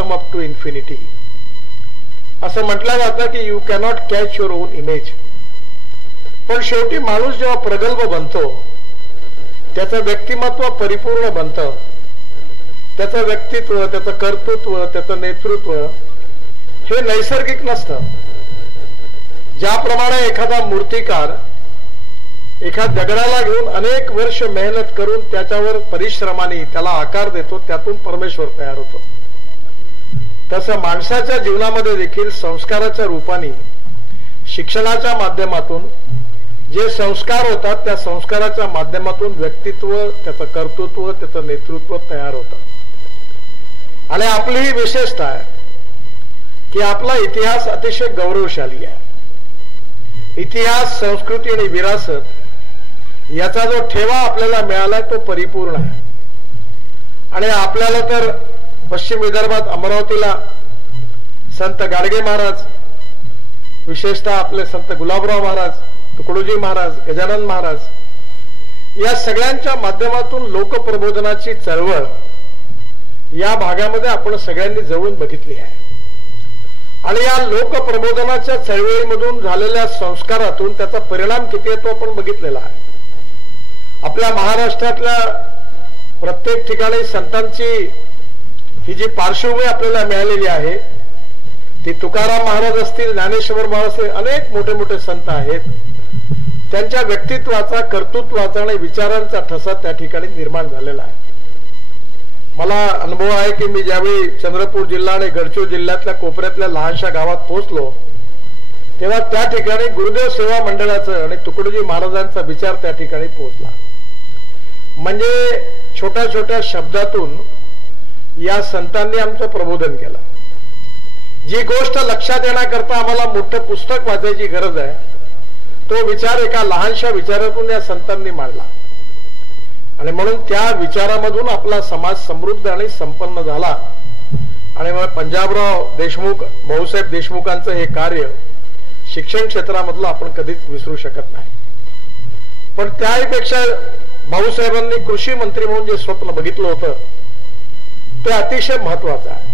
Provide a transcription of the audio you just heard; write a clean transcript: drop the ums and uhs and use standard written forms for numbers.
Bottom up to infinity. असं म्हटलं जातं की you cannot catch your on image. पण शेवटी माणूस जेव्हा प्रगल्भ बनतो, त्याचं व्यक्तिमत्व परिपूर्ण बनतं, त्याचं व्यक्तित्व, त्याचं कर्तृत्व, त्याचं नेतृत्व हे नैसर्गिक नसतं. ज्याप्रमाणे एखादा मूर्तिकार एखाद्या दगडाला घेऊन अनेक वर्ष मेहनत करून त्याच्यावर परिश्रमाने त्याला आकार देतो, त्यातून परमेश्वर तयार होतो, तसं माणसाच्या जीवनामध्ये देखील संस्काराच्या रूपाने शिक्षणाच्या माध्यमातून जे संस्कार होतात, त्या संस्काराच्या माध्यमातून व्यक्तित्व, त्याचं कर्तृत्व, त्याचं नेतृत्व तयार होतं. आणि आपली ही विशेषता आहे की आपला इतिहास अतिशय गौरवशाली आहे. इतिहास, संस्कृती आणि विरासत याचा जो ठेवा आपल्याला मिळाला तो परिपूर्ण आहे. आणि आपल्याला तर पश्चिम विदर्भात अमरावतीला संत गाडगे महाराज, विशेषतः आपले संत गुलाबराव महाराज, तुकडोजी महाराज, गजानन महाराज या सगळ्यांच्या माध्यमातून लोकप्रबोधनाची चळवळ या भागामध्ये आपण सगळ्यांनी जवळून बघितली आहे. आणि या लोकप्रबोधनाच्या चळवळीमधून झालेल्या संस्कारातून त्याचा परिणाम किती आहे तो आपण बघितलेला आहे. आपल्या महाराष्ट्रातल्या प्रत्येक ठिकाणी संतांची ही जी पार्श्वभूमी आपल्याला मिळालेली आहे, ती तुकाराम महाराज असतील, ज्ञानेश्वर महाराज असतील, अनेक मोठे मोठे संत आहेत. त्यांच्या व्यक्तित्वाचा, कर्तृत्वाचा आणि विचारांचा ठसा त्या ठिकाणी निर्माण झालेला आहे. मला अनुभव आहे की मी ज्यावेळी चंद्रपूर जिल्हा आणि गडचिरोली जिल्ह्यातल्या कोपऱ्यातल्या लहानशा गावात पोहोचलो, तेव्हा त्या ठिकाणी गुरुदेव सेवा मंडळाचं आणि तुकडोजी महाराजांचा विचार त्या ठिकाणी पोहोचला. म्हणजे छोट्या छोट्या शब्दातून या संतांनी आमचं प्रबोधन केलं. जी गोष्ट लक्षात येण्याकरता आम्हाला मोठं पुस्तक वाचायची गरज आहे, तो विचार एका लहानशा विचारातून या संतांनी मांडला. आणि म्हणून त्या विचारामधून आपला समाज समृद्ध आणि संपन्न झाला. आणि मग पंजाबराव देशमुख, भाऊसाहेब देशमुखांचं हे कार्य शिक्षण क्षेत्रामधलं आपण कधीच विसरू शकत नाही. पण त्याहीपेक्षा भाऊसाहेबांनी कृषी मंत्री म्हणून जे स्वप्न बघितलं होतं ते अतिशय महत्वाचं आहे.